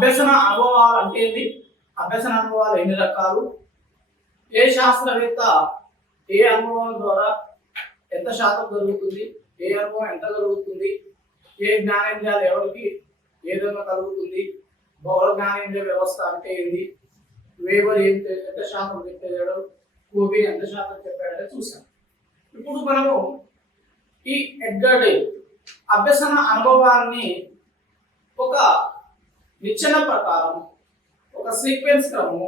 అభ్యసన అనుభవాలు అంటే ఏంటి, అభ్యసన అనుభవాలు ఎన్ని రకాలు, ఏ శాస్త్రవేత్త ఏ అనుభవం ద్వారా ఎంత శాతం జరుగుతుంది, ఏ అనుభవం ఎంత జరుగుతుంది, ఏ జ్ఞానేంద్రియాలు ఎవరికి ఏ విధంగా కలుగుతుంది, బహుళ జ్ఞానేంద్రియ వ్యవస్థ అంటే ఏంది, వేవర్ ఎంత శాతం చెప్పాడు, కోబీ ఎంత శాతం చెప్పాడంటే చూసాం. ఇప్పుడు మనము ఈ ఎడ్గర్ డేల్ అభ్యసన అనుభవాన్ని ఒక నిచ్చెన ప్రకారం ఒక సీక్వెన్స్ క్రమము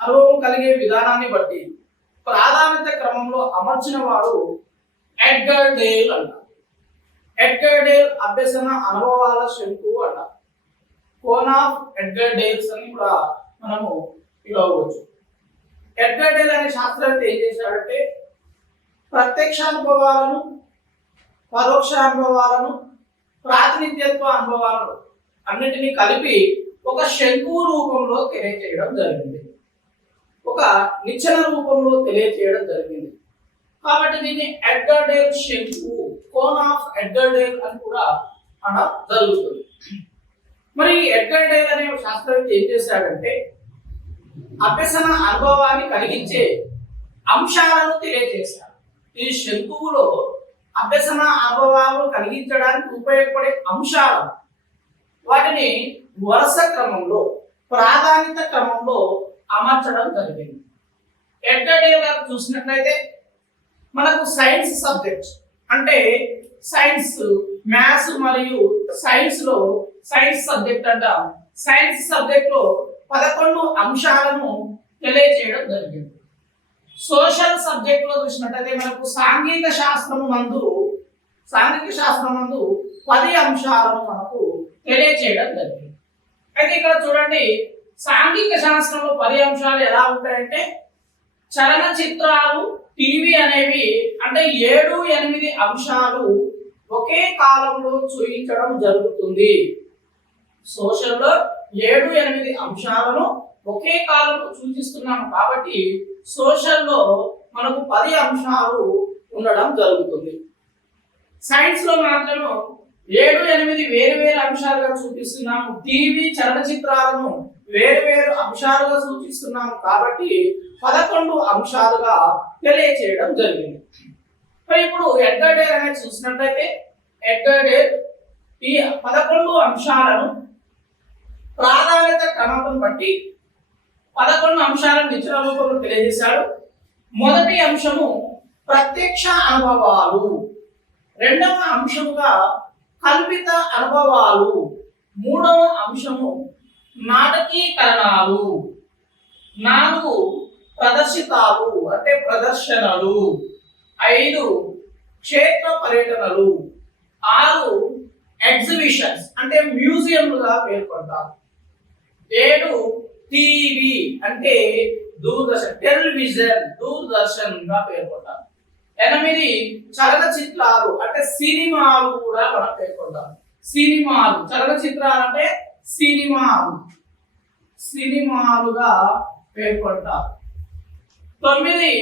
అనుభవం కలిగే విధానాన్ని బట్టి ప్రాధాన్యత క్రమంలో అమర్చిన వాడు ఎడ్గర్ డేల్ అంటారు. ఎడ్గర్ డేల్ అభ్యసన అనుభవాల శంకు అంటారు. కోన్ ఆఫ్ ఎడ్గర్ డేల్స్ అని కూడా మనము పిలవవచ్చు. ఎడ్గర్ డేల్ అనే శాస్త్రవేత్త ఏం చేశాడంటే ప్రత్యక్ష అనుభవాలను, పరోక్ష అనుభవాలను, ప్రాతినిధ్యత్వ అనుభవాలను అన్నిటినీ కలిపి ఒక శంకు రూపంలో తెలియచేయడం జరిగింది, ఒక నిచ్చెన రూపంలో తెలియచేయడం జరిగింది. కాబట్టి దీన్ని ఎడ్గర్ డేల్ శంకు, కోన్ ఆఫ్ ఎడ్గర్ డేల్ అని కూడా అనడం జరుగుతుంది. మరి ఎడ్గర్ డేల్ అనే శాస్త్రవేత్త ఏం చేశాడంటే అభ్యసన అనుభవాన్ని కలిగించే అంశాలను తెలియజేశాడు. ఈ శంకువులో అభ్యసన అనుభవాలను కలిగించడానికి ఉపయోగపడే అంశాలు వాటిని వరుస క్రమంలో, ప్రాధాన్యత క్రమంలో అమర్చడం జరిగింది. ఎడ్గర్ డేల్ గారు చూసినట్లయితే మనకు సైన్స్ సబ్జెక్ట్స్ అంటే సైన్స్, మ్యాథ్స్ మరియు సైన్స్ లో సైన్స్ సబ్జెక్ట్ అంటాం. సైన్స్ సబ్జెక్ట్ లో 11 అంశాలను తెలియజేయడం జరిగింది. సోషల్ సబ్జెక్ట్ లో చూసినట్లయితే మనకు సాంఘిక శాస్త్రం నందు 10 అంశాలను మనకు తెలియజేయడం జరిగింది. అయితే ఇక్కడ చూడండి, సాంఘిక శాస్త్రంలో 10 అంశాలు ఎలా ఉంటాయంటే చలనచిత్రాలు, టీవీ అనేవి అంటే 7-8 అంశాలు ఒకే కాలంలో చూపించడం జరుగుతుంది. సోషల్లో 7-8 అంశాలను ఒకే కాలంలో సూచిస్తున్నాము కాబట్టి సోషల్లో మనకు 10 అంశాలు ఉండడం జరుగుతుంది. సైన్స్ లో మాత్రం 7-8 వేరు అంశాలుగా చూపిస్తున్నాము. టీవీ, చలనచిత్రాలను వేరు అంశాలుగా సూచిస్తున్నాము కాబట్టి 11 అంశాలుగా తెలియచేయడం జరిగింది. మరి ఇప్పుడు ఎడ్గర్ డేల్ అనేది చూసినట్లయితే ఎడ్గర్ డేల్ ఈ 11 అంశాలను ప్రాధాన్యత క్రమం బట్టి 11 అంశాలను నిచ్చెన రూపంలో తెలియజేశాడు. మొదటి అంశము ప్రత్యక్ష అనుభవాలు, రెండవ అంశముగా కల్పిత అనుభవాలు, మూడవ అంశము నాటకీకరణాలు, 4 ప్రదర్శితాలు అంటే ప్రదర్శనలు, 5 క్షేత్ర పర్యటనలు, 6 ఎగ్జిబిషన్స్ అంటే మ్యూజియంలుగా పేర్కొంటారు, 7 టీవీ అంటే దూరదర్శన్, టెలివిజన్ దూరదర్శన్ గా పేర్కొంటారు, 8 చలనచిత్రాలు అంటే సినిమాలు కూడా మనం పేర్కొంటాం. సినిమాలు, చలనచిత్రాలు అంటే సినిమాలుగా పేర్కొంటారు, 9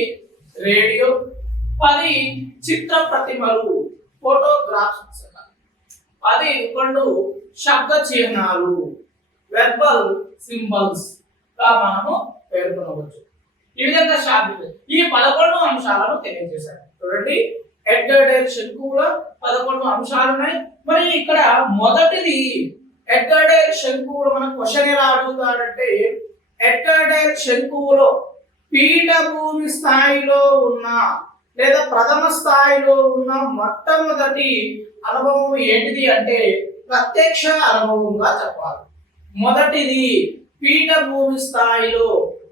రేడియో, 10 చిత్ర ప్రతిమలు ఫోటోగ్రాఫ్స్, 11 శబ్ద చిహ్నాలు వెర్బల్ సింబల్స్ గా మనము పేర్కొనవచ్చు. ఈ విధంగా ఈ 11 అంశాలను తెలియజేశారు. చూడండి, ఎడ్గర్ డేల్ శంకువులో 11 అంశాలు ఉన్నాయి. మరి ఇక్కడ మొదటిది ఎడ్గర్ డేల్ శంకువులో మన క్వశ్చన్ ఎలా అడుగుతాడంటే ఎడ్గర్ డేల్ శంకువులో పీఠభూమి స్థాయిలో ఉన్న లేదా ప్రథమ స్థాయిలో ఉన్న మొట్టమొదటి అనుభవం ఏంటిది అంటే ప్రత్యక్ష అనుభవంగా చెప్పాలి. మొదటిది పీఠభూమి స్థాయిలో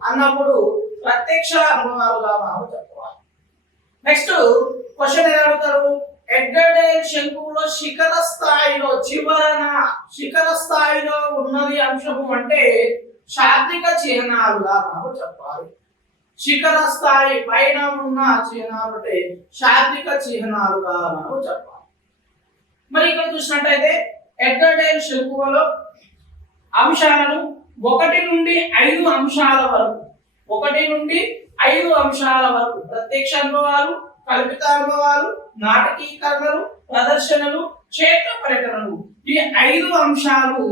అన్నప్పుడు ప్రత్యక్ష అనుభవాలుగా మనం చెప్పాలి. నెక్స్ట్ క్వశ్చన్ ఎలా అడుగుతారు, ఎడ్గర్ డేల్ శంకువులో శిఖర స్థాయిలో ఉన్నది అంశము అంటే శాబ్దిక చిహ్నాలుగా మనం చెప్పాలి. శిఖర స్థాయి పైన ఉన్న చిహ్నాలు అంటే శాబ్దిక చిహ్నాలుగా మనం చెప్పాలి. మరి ఇక్కడ చూసినట్టయితే ఎడ్గర్ డేల్ శంకువులో అంశాలను 1 నుండి 5 అంశాల వరకు, 1 నుండి 5 అంశాల వరకు ప్రత్యక్ష అనుభవాలు, కల్పిత అనుభవాలు, నాటకీకరణలు, ప్రదర్శనలు, క్షేత్ర పర్యటనలు, ఈ 5 అంశాలు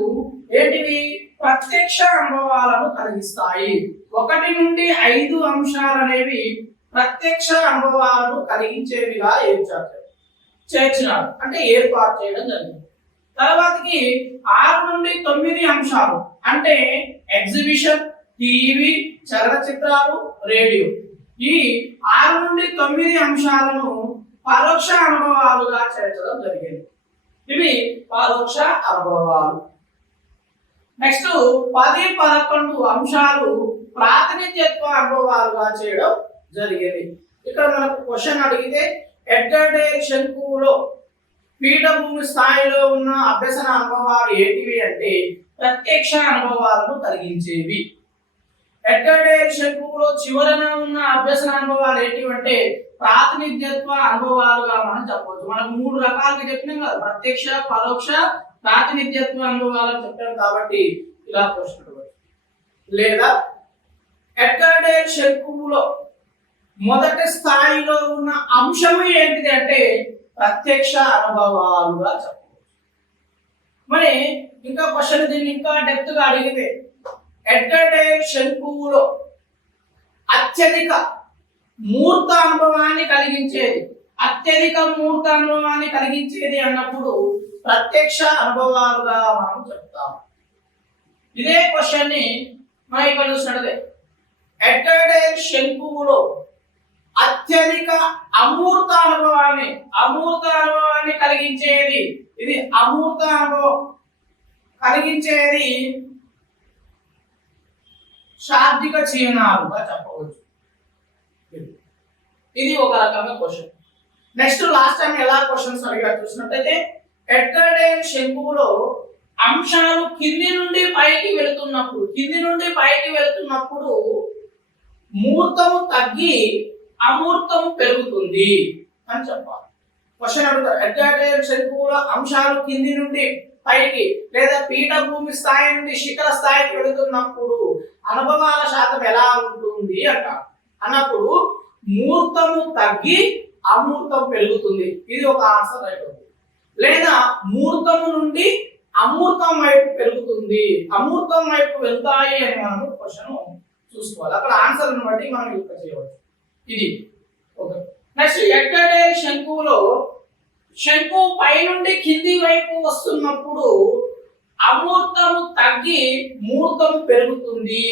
ఏంటివి ప్రత్యక్ష అనుభవాలను కలిగిస్తాయి. 1 నుండి 5 అంశాలు అనేవి ప్రత్యక్ష అనుభవాలను కలిగించేవిగా చేర్చినారు, అంటే ఏర్పాటు చేయడం జరిగింది. తర్వాతకి 6 నుండి 9 అంశాలు అంటే ఎగ్జిబిషన్, టీవీ, చలనచిత్రాలు, రేడియో. ఈ 6 నుండి 9 అంశాలను పరోక్ష అనుభవాలుగా చేర్చడం జరిగింది. ఇవి పరోక్ష అనుభవాలు. నెక్స్ట్ 10, 11 అంశాలు ప్రాతినిధ్యత్వ అనుభవాలుగా చేయడం జరిగింది. ఇక్కడ మనకు క్వశ్చన్ అడిగితే ఎడ్గర్ డే శంకువులో పీఠభూమి స్థాయిలో ఉన్న అభ్యసన అనుభవాలు ఏంటివి అంటే ప్రత్యక్ష అనుభవాలను కలిగించేవి. ఎడ్గర్ డే శంకువులో చివరన ఉన్న అభ్యసన అనుభవాలు ఏంటివి అంటే ప్రాతినిధ్యత్వ అనుభవాలుగా మనం చెప్పవచ్చు. మనకు 3 రకాలుగా చెప్పినాం కదా, ప్రత్యక్ష, పరోక్ష, ప్రాతినిధ్యత్వ అనుభవాలు చెప్పాం. కాబట్టి ఇలా ప్రశ్న లేదా ఎడ్గర్ డే శంకువులో మొదటి స్థాయిలో ఉన్న అంశం ఏంటిది అంటే ప్రత్యక్ష అనుభవాలుగా చెప్పవచ్చు. మరి ఇంకా క్వశ్చన్ దీన్ని ఇంకా డెప్త్ గా అడిగితే ఎడ్గర్ డే శంకువులో అత్యధిక మూర్త అనుభవాన్ని కలిగించేది, అత్యధిక మూర్త అనుభవాన్ని కలిగించేది అన్నప్పుడు ప్రత్యక్ష అనుభవాలుగా మనం చెప్తాము. ఇదే క్వశ్చన్ ని మనం ఇక్కడ చూసినట్లయితే ఎడ్గర్ డే శంకువులో అత్యధిక అమూర్త అనుభవాన్ని కలిగించేది, ఇది అమూర్త అనుభవం కలిగించేది శాబ్దిక చిహ్నాలుగా చెప్పవచ్చు. ఇది ఒక రకమైన క్వశ్చన్. నెక్స్ట్ లాస్ట్ టైం ఎలా క్వశ్చన్స్ అడిగారు చూసినట్టయితే ఎడ్గర్ డే శంకువులో అంశాలు కింది నుండి పైకి వెళుతున్నప్పుడు మూర్తము తగ్గి అమూర్తము పెరుగుతుంది అని చెప్పాలి. క్వశ్చన్ అడుగుతారు, ఎడ్గర్ డే శంకువులో అంశాలు కింది నుండి పైకి లేదా పీఠభూమి స్థాయి నుండి శిఖర స్థాయికి వెళుతున్నప్పుడు అనుభవాల శాతం ఎలా ఉంటుంది అన్నప్పుడు మూర్తము తగ్గి అమూర్తం పెరుగుతుంది. ఇది ఒక ఆన్సర్ అయిపోతుంది. లేదా మూర్తము నుండి అమూర్తం వైపు పెరుగుతుంది, అమూర్తం వైపు వెళ్తాయి అని మనం క్వశ్చన్ చూసుకోవాలి. అక్కడ ఆన్సర్ బట్టి మనం యుక్త చేయవచ్చు. ఇది ఓకే. నెక్స్ట్ ఎడ్గర్ డే శంకువులో శంకువు పై నుండి కింది వైపు వస్తున్నప్పుడు అమూర్తము తగ్గి మూర్తము పెరుగుతుంది.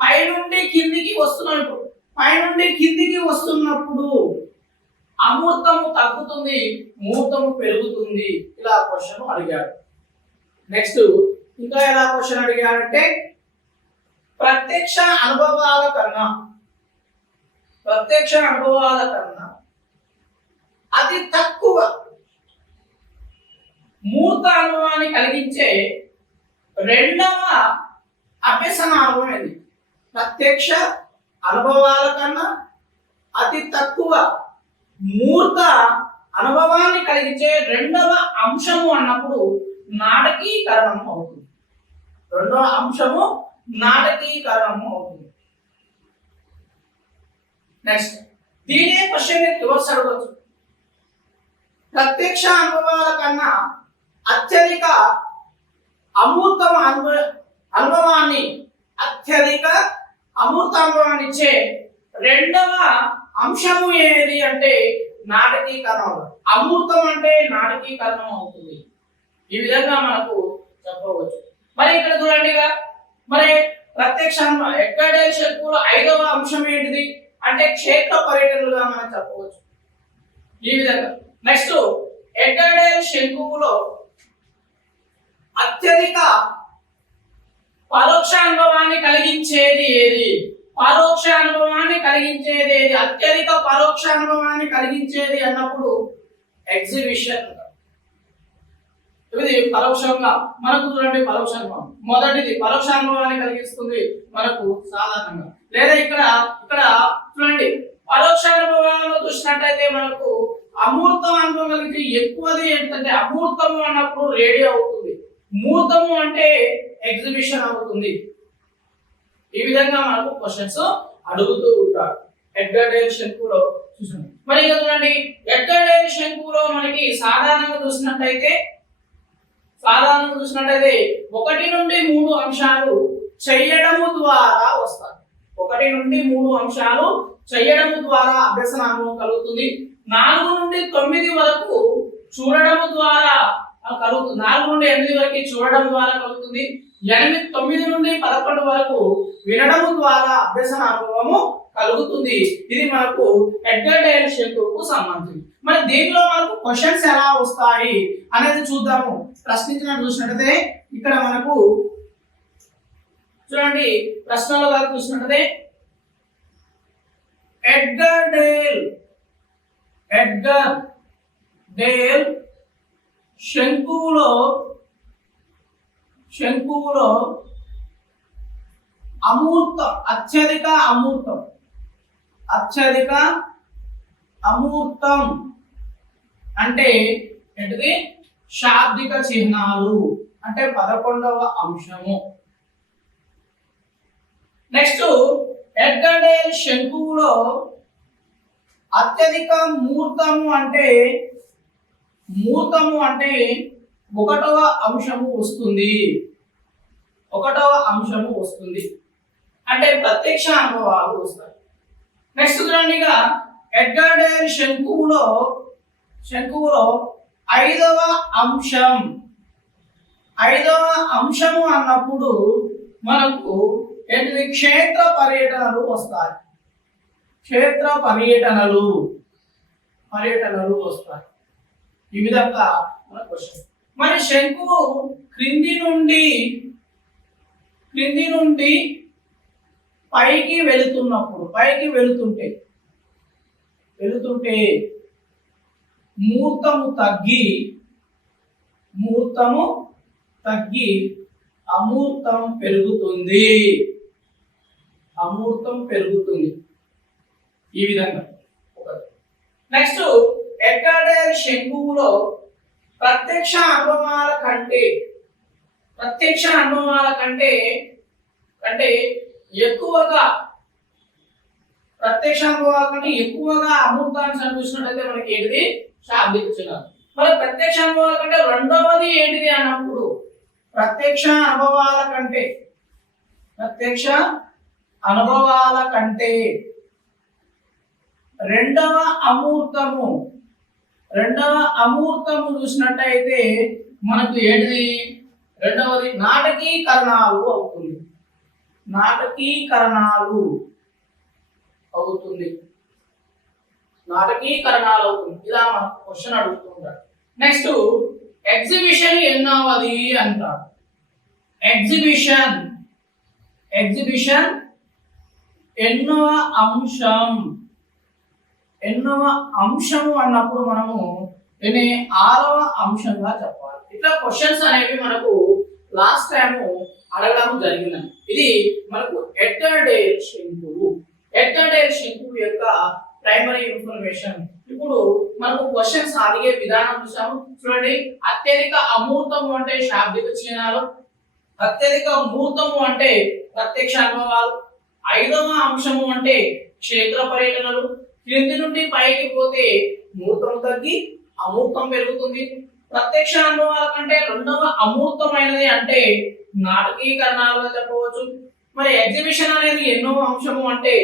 పై నుండి కిందికి వస్తున్నప్పుడు అమూర్తము తగ్గుతుంది, మూర్తము పెరుగుతుంది. ఇలా క్వశ్చన్ అడిగారు. నెక్స్ట్ ఇంకా ఎలా క్వశ్చన్ అడిగారంటే ప్రత్యక్ష అనుభవాల కన్నా అతి తక్కువ మూర్త అనుభవాన్ని కలిగించే రెండవ అభ్యసన అనుభవం ఏంది? ప్రత్యక్ష అనుభవాల కన్నా అతి తక్కువ మూర్త అనుభవాన్ని కలిగించే రెండవ అంశము అన్నప్పుడు నాటకీకరణం అవుతుంది. రెండవ అంశము నాటకీకరణము అవుతుంది. నెక్స్ట్ దీనే క్వశ్చన్ రివర్స్ అడగవచ్చు. ప్రత్యక్ష అనుభవాల కన్నా అత్యధిక అనుభవాన్ని ఇచ్చే రెండవ అంశము ఏది అంటే నాటకీకరణం. అమూర్తం అంటే నాటకీకరణం అవుతుంది. ఈ విధంగా మనకు చెప్పవచ్చు. మరి ఇక్కడ చూడండి, మరి ప్రత్యక్ష ఎడ్గర్ డే శంకువులో 5వ అంశం ఏంటిది అంటే క్షేత్ర పర్యటనలుగా మనం చెప్పవచ్చు. ఈ విధంగా నెక్స్ట్ ఎడ్గర్ డే శంకువులో అత్యధిక పరోక్ష అనుభవాన్ని కలిగించేది ఏది? అత్యధిక పరోక్ష అనుభవాన్ని కలిగించేది అన్నప్పుడు ఎగ్జిబిషన్. ఇది పరోక్షంగా మనకు చూడండి, పరోక్ష అనుభవం మొదటిది పరోక్ష అనుభవాన్ని కలిగిస్తుంది మనకు సాధారణంగా. లేదా ఇక్కడ చూడండి, పరోక్ష అనుభవాలను చూసినట్టయితే మనకు అమూర్తం అనుభవం కలిగితే ఎక్కువది ఏంటంటే అమూర్తము అన్నప్పుడు రేడియో అవుతుంది, మూర్తము అంటే ఎగ్జిబిషన్ అవుతుంది. ఈ విధంగా మనకు క్వశ్చన్స్ అడుగుతూ ఉంటారు ఎడ్గర్ డే శంకువులో చూసాం. మరి ఇక చూడండి, ఎడ్గర్ డే శంకువులో మనకి సాధారణంగా చూసినట్టయితే సాధారణంగా చూసినట్టయితే 1 నుండి 3 అంశాలు చేయడము ద్వారా వస్తాయి. 1 నుండి 3 అంశాలు చేయడము ద్వారా అభ్యసన అనుభవం కలుగుతుంది. 4 నుండి 9 వరకు చూడడము ద్వారా కలుగుతుంది. 4 నుండి 8 వరకు చూడడం ద్వారా కలుగుతుంది. 9 నుండి 11 వరకు వినడము ద్వారా అభ్యసన అనుభవము కలుగుతుంది. ఇది మనకు ఎడ్గర్ డేల్ శంకువుకు సంబంధించింది. మరి దీనిలో మనకు క్వశ్చన్స్ ఎలా వస్తాయి అనేది చూద్దాము. ప్రశ్నించినట్టు చూసినట్టయితే ఇక్కడ మనకు చూడండి, ప్రశ్నలో చూసినట్టయితే ఎడ్గర్ డేల్ శంకువులో అత్యధిక అమూర్తం అంటే ఏంటిది? శాబ్దిక చిహ్నాలు అంటే 11వ అంశము. నెక్స్ట్ ఎడ్గర్ డేల్ శంకువులో అత్యధిక మూర్తము అంటే 1వ అంశము వస్తుంది. 1వ అంశము వస్తుంది అంటే ప్రత్యక్ష అనుభవాలు వస్తాయి. నెక్స్ట్ చూడండిగా ఎడ్గర్ డేల్ శంకువులో 5వ అంశము అన్నప్పుడు మనకు ఏంటి? క్షేత్ర పర్యటనలు వస్తాయి. క్షేత్ర పర్యటనలు వస్తాయి. ఈ విధంగా మన క్వశ్చన్. మరి శంకువు క్రింది నుండి పైకి వెళుతుంటే మూర్తము తగ్గి అమూర్తం పెరుగుతుంది. ఈ విధంగా. నెక్స్ట్ ఎడ్గర్ డేల్ శంకువులో ప్రత్యక్ష అనుభవాల కంటే ఎక్కువగా అమూర్తాన్ని చూసినట్లయితే మనకి ఏంటిది? శాబ్దిక చిహ్నాలు. మరి ప్రత్యక్ష అనుభవాల కంటే రెండవది ఏంటిది అన్నప్పుడు ప్రత్యక్ష అనుభవాల కంటే రెండవ అమూర్తము చూసినట్టయితే మనకు ఏంటిది? రెండవది నాటకీకరణాలు అవుతుంది. ఇలా మనకు క్వశ్చన్ అడుగుతుంటాడు. నెక్స్ట్ ఎగ్జిబిషన్ ఎన్నవది అంటాడు. ఎగ్జిబిషన్ ఎన్నవ అంశము అన్నప్పుడు మనము దీన్ని 6వ అంశంగా చెప్పాలి. ఇట్లా క్వశ్చన్స్ అనేవి మనకు లాస్ట్ టైం అడగడం జరిగింది. ఇది మనకు ఎడ్గర్ డేల్ శంకువు యొక్క ప్రైమరీ ఇన్ఫర్మేషన్. ఇప్పుడు మనకు క్వశ్చన్స్ అడిగే విధానం చూసాము. చూడండి, అత్యధిక అమూర్తము అంటే శాబ్దిక చిహ్నాలు, అత్యధిక మూర్తము అంటే ప్రత్యక్ష అనుభవాలు, 5వ అంశము అంటే క్షేత్ర పర్యటనలు, క్రింది నుండి పైకి పోతే మూర్తము తగ్గి అమూర్తం పెరుగుతుంది. ప్రత్యక్ష అనుభవాల కంటే రెండవ అమూర్తమైనది అంటే నాటకీకరణాలుగా చెప్పవచ్చు. మరి ఎగ్జిబిషన్ అనేది ఎన్నో అంశము అంటే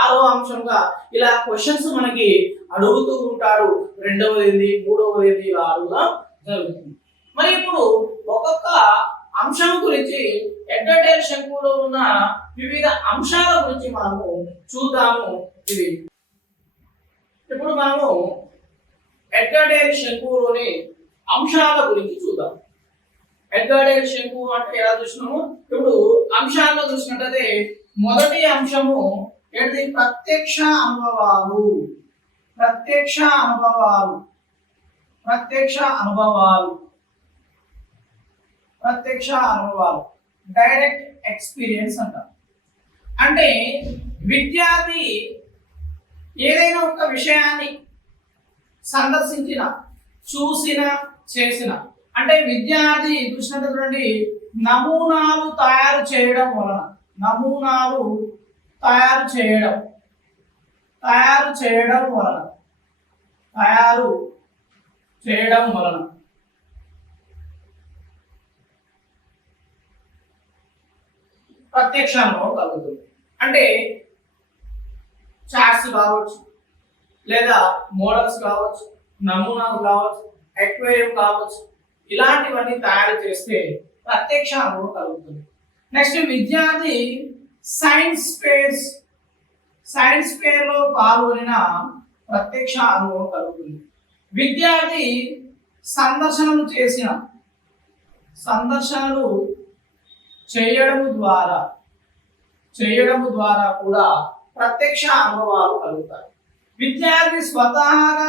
6వ అంశంగా ఇలా క్వశ్చన్స్ మనకి అడుగుతూ ఉంటాడు. 2వది, 3వది ఇలా అడుగుగా జరుగుతుంది. మరి ఇప్పుడు ఒక్కొక్క అంశం గురించి ఎడ్గర్ డేల్ శంకువులో ఉన్న వివిధ అంశాల గురించి మనము చూద్దాము. ఇప్పుడు మనము ఎడ్గర్ డేల్ శంకువులోని అంశాల గురించి చూద్దాం. ఎడ్గర్ డేల్ శంకువు అంటే ఎలా చూసినాము? ఇప్పుడు అంశాల్లో చూసినట్టయితే మొదటి అంశము ఏంటి? ప్రత్యక్ష అనుభవాలు. డైరెక్ట్ ఎక్స్పీరియన్స్ అంటారు. అంటే విద్యార్థి ఏదైనా ఒక విషయాన్ని సందర్శించిన, చూసిన, చేసిన అంటే విద్యార్థి చూసినటువంటి నమూనాలు తయారు చేయడం వలన ప్రత్యక్ష అనుభవం కలుగుతుంది. అంటే చార్ట్స్ కావచ్చు, లేదా మోడల్స్ కావచ్చు, నమూనాలు కావచ్చు, ఎక్వేరియం కావచ్చు, ఇలాంటివన్నీ తయారు చేస్తే ప్రత్యక్ష అనుభవం కలుగుతుంది. నెక్స్ట్ విద్యార్థి సైన్స్ ఫేర్ లో పాల్గొనిన ప్రత్యక్ష అనుభవం కలుగుతుంది. విద్యార్థి సందర్శనలు చేయడం ద్వారా కూడా ప్రత్యక్ష అనుభవాలు కలుగుతాయి. విద్యార్థి స్వతహాగా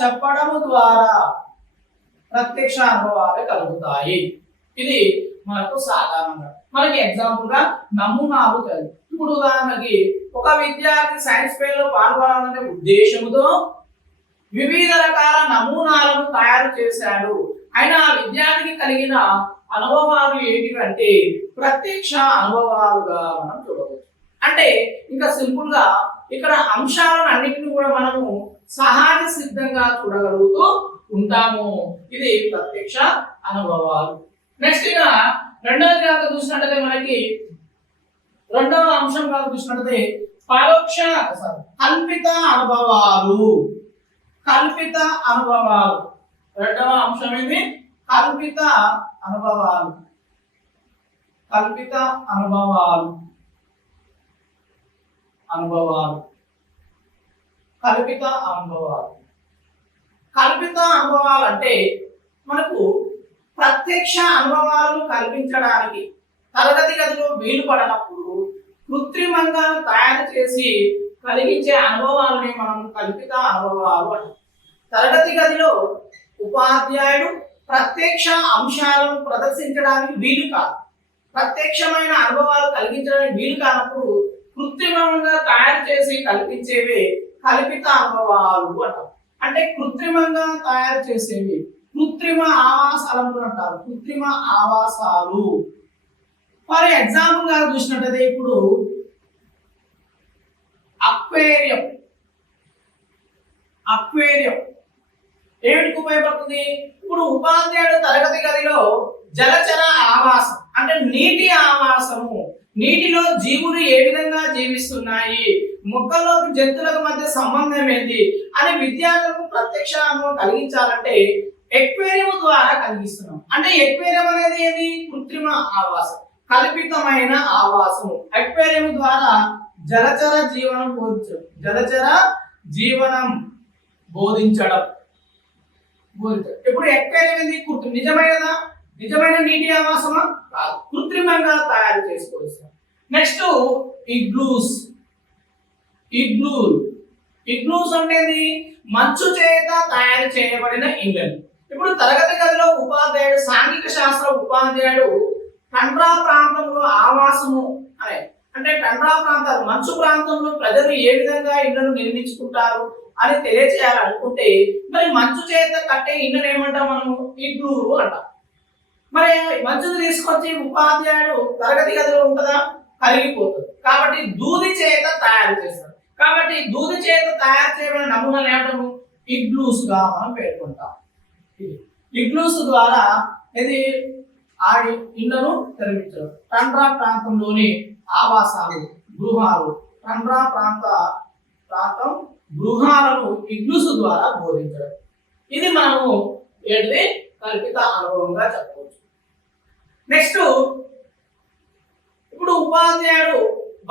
చెప్పడం ద్వారా ప్రత్యక్ష అనుభవాలు కలుగుతాయి. ఇది మనకు సాధారణంగా మనకి ఎగ్జాంపుల్ గా నమూనాలు కలిగి. ఇప్పుడు ఉదాహరణకి ఒక విద్యార్థి సైన్స్ ఫేర్ లో పాల్గొనాలనే ఉద్దేశంతో వివిధ రకాల నమూనాలను తయారు చేశాడు. అయినా ఆ విద్యార్థికి కలిగిన అనుభవాలు ఏంటివంటే ప్రత్యక్ష అనుభవాలుగా మనం చూడవచ్చు. అంటే ఇంకా సింపుల్ గా ఇక్కడ అంశాలను అన్నింటినీ కూడా మనము సహజ సిద్ధంగా చూడగలుగుతూ ఉంటాము. ఇది ప్రత్యక్ష అనుభవాలు. నెక్స్ట్ ఇక రెండవ చూసినట్లయితే మనకి రెండవ అంశం చూసినట్లయితే కల్పిత అనుభవాలు. రెండవ అంశం ఏంటి? కల్పిత అనుభవాలు. కల్పిత అనుభవాలు అంటే మనకు ప్రత్యక్ష అనుభవాలను కల్పించడానికి తరగతి గదిలో వీలు పడనప్పుడు కృత్రిమంగా తయారు చేసి కలిగించే అనుభవాలని మనం కల్పిత అనుభవాలు అంటాం. తరగతి గదిలో ఉపాధ్యాయుడు ప్రత్యక్ష అంశాలను ప్రదర్శించడానికి వీలు కాదు, ప్రత్యక్షమైన అనుభవాలు కలిగించడానికి వీలు కానప్పుడు కృత్రిమంగా తయారు చేసి కల్పించేవి కల్పిత అనుభవాలు అంటాం. అంటే కృత్రిమంగా తయారు చేసేవి కృత్రిమ ఆవాసాలు అంటారు. కృత్రిమ ఆవాసాలు. ఫర్ ఎగ్జాంపుల్ గా చూసినట్టయితే ఇప్పుడు అక్వేరియం ఏమిటికి ఉపయోగపడుతుంది? ఇప్పుడు ఉపాధ్యాయుడు తరగతి గదిలో జలచర ఆవాసం అంటే నీటి ఆవాసము, నీటిలో జీవులు ఏ విధంగా జీవిస్తున్నాయి, మొక్కల్లోకి జంతువులకు మధ్య సంబంధం ఏంటి అని విద్యార్థులకు ప్రత్యక్ష అనుభవం కలిగించాలంటే ఎక్వేరియం ద్వారా కలిగిస్తున్నాం. అంటే ఎక్వేరియం అనేది ఏది? కృత్రిమ ఆవాసం, కల్పితమైన ఆవాసం. ఎక్వేరియం ద్వారా జలచర జీవనం బోధించడం. ఇప్పుడు ఎక్వేరియం ఏంది? నిజమైనదా? నిజమైన నీటి ఆవాసమా? కృత్రిమంగా తయారు చేసుకోవచ్చు. నెక్స్ట్ ఇగ్లూస్ అంటే మంచు చేత తయారు చేయబడిన ఇళ్ళలు. ఇప్పుడు తరగతి గదిలో ఉపాధ్యాయుడు, సాంఘిక శాస్త్ర ఉపాధ్యాయుడు టండ్రా ప్రాంతంలో ఆవాసము అంటే టండ్రా ప్రాంతాలు, మంచు ప్రాంతంలో ప్రజలు ఏ విధంగా ఇళ్లను నిర్మించుకుంటారు అని తెలియజేయాలనుకుంటే మరి మంచు చేత కట్టే ఇళ్ళను ఏమంటాం మనము? ఇగ్లూ అంటాం. మరి మంచును తీసుకొచ్చి ఉపాధ్యాయుడు తరగతి గదిలో ఉంటుందా? కరిగిపోతుంది. కాబట్టి దూది చేత తయారు చేస్తారు. కాబట్టి దూది చేత తయారు చేయబడిన నమూనాలు ఏమంటాము? ఇగ్లూస్ గా మనం పేర్కొంటాం. ఇగ్లూస్ ద్వారా ఇది ఆ ఇళ్లను నిర్మించడం. టండ్రా ప్రాంతంలోని ఆవాసాలు, గృహాలు, టండ్రా ప్రాంతం గృహాలను ఇగ్లూస్ ద్వారా బోధించడం. ఇది మనము ఏంటిది? కల్పిత అనుభవంగా చెప్పవచ్చు. నెక్స్ట్ ఇప్పుడు ఉపాధ్యాయుడు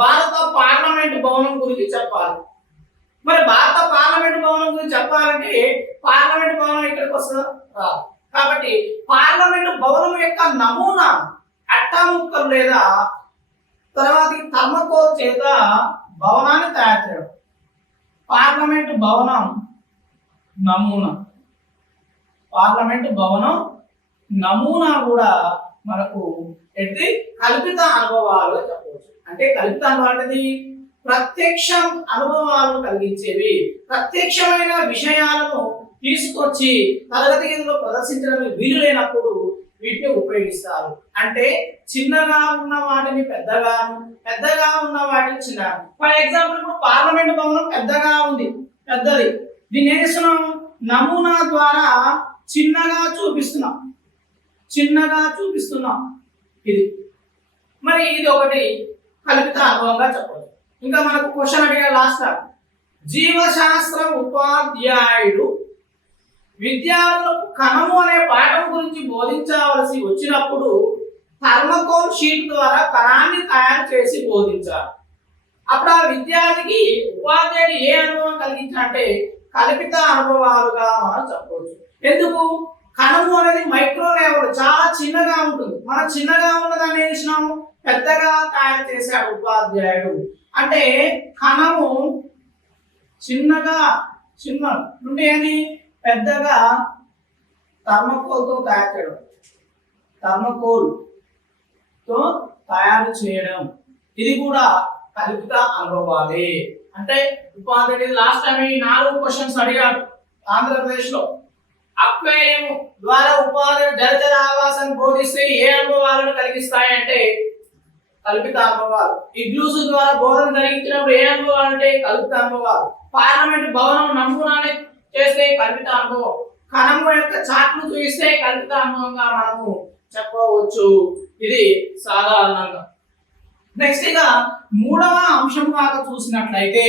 భారత పార్లమెంట్ భవనం గురించి చెప్పాలి. మరి భారత పార్లమెంట్ భవనం గురించి చెప్పాలంటే పార్లమెంట్ భవనం ఇక్కడికి వస్తుందా? రాదు. కాబట్టి పార్లమెంట్ భవనం యొక్క నమూనా అట్టాముక్కలు లేదా తర్వాత థర్మకోల్ చేత భవనాన్ని తయారు చేయడం. పార్లమెంట్ భవనం నమూనా కూడా మనకు ఏంటి? కల్పిత అనుభవాలు చెప్పవచ్చు. అంటే కల్పిత అనుభవాలు అనేది ప్రత్యక్ష అనుభవాలను కలిగించేవి, ప్రత్యక్షమైన విషయాలను తీసుకొచ్చి తరగతి గదిలో ప్రదర్శించడానికి వీలు లేనప్పుడు వీటిని ఉపయోగిస్తారు. అంటే చిన్నగా ఉన్న వాటిని పెద్దగాను, పెద్దగా ఉన్న వాటిని చిన్నగా. ఫర్ ఎగ్జాంపుల్ ఇప్పుడు పార్లమెంట్ భవనం పెద్దది, దీన్ని ఏం చేస్తున్నాం, నమూనా ద్వారా చిన్నగా చూపిస్తున్నాం, ఇది. మరి ఇది ఒకటి కల్పిత అనుభవంగా చెప్పవచ్చు. ఇంకా మనకు క్వశ్చన్ అడిగే లాస్ట్, జీవశాస్త్ర ఉపాధ్యాయుడు విద్యార్థులకు కణము అనే పాఠం గురించి బోధించవలసి వచ్చినప్పుడు థర్మకోల్ షీట్ ద్వారా కణాన్ని తయారు చేసి బోధించారు. అప్పుడు ఆ విద్యార్థికి ఉపాధ్యాయుడు ఏ అనుభవం కలిగించాలంటే కల్పిత అనుభవాలుగా మనం చెప్పవచ్చు. ఎందుకు, కణము అనేది మైక్రో లెవెల్, చాలా చిన్నగా ఉంటుంది. మనం చిన్నగా ఉన్నదాన్ని ఏం చేసినాము, పెద్దగా తయారు చేశాడు ఉపాధ్యాయుడు. అంటే కణము చిన్న నుండి ఏంటి పెద్దగా థర్మకోల్తో తయారు చేయడం, ఇది కూడా కల్పిత అనుభవాలే. అంటే ఉపాధ్యాయుడు లాస్ట్ టైం ఈ 4 క్వశ్చన్స్ అడిగాడు ఆంధ్రప్రదేశ్ లో. అక్వేరియం ద్వారా ఉపాధ్యాయుడు జలచర ఆవాసాన్ని బోధిస్తే ఏ అనుభవాలను కలిగిస్తాయంటే కల్పిత అనుభవాలు. ఇగ్లూస్ ద్వారా బోధన జరిగించినప్పుడు ఏ అనుభవాలు అంటే కల్పిత అనుభవాలు. పార్లమెంట్ భవనం నమూనాన్ని చేస్తే కల్పిత అనుభవం. కణము యొక్క చార్ట్ను చూస్తే కల్పిత అనుభవంగా మనము చెప్పవచ్చు. ఇది సాధారణంగా. నెక్స్ట్ గా మూడవ అంశం కాక చూస్తే మనకి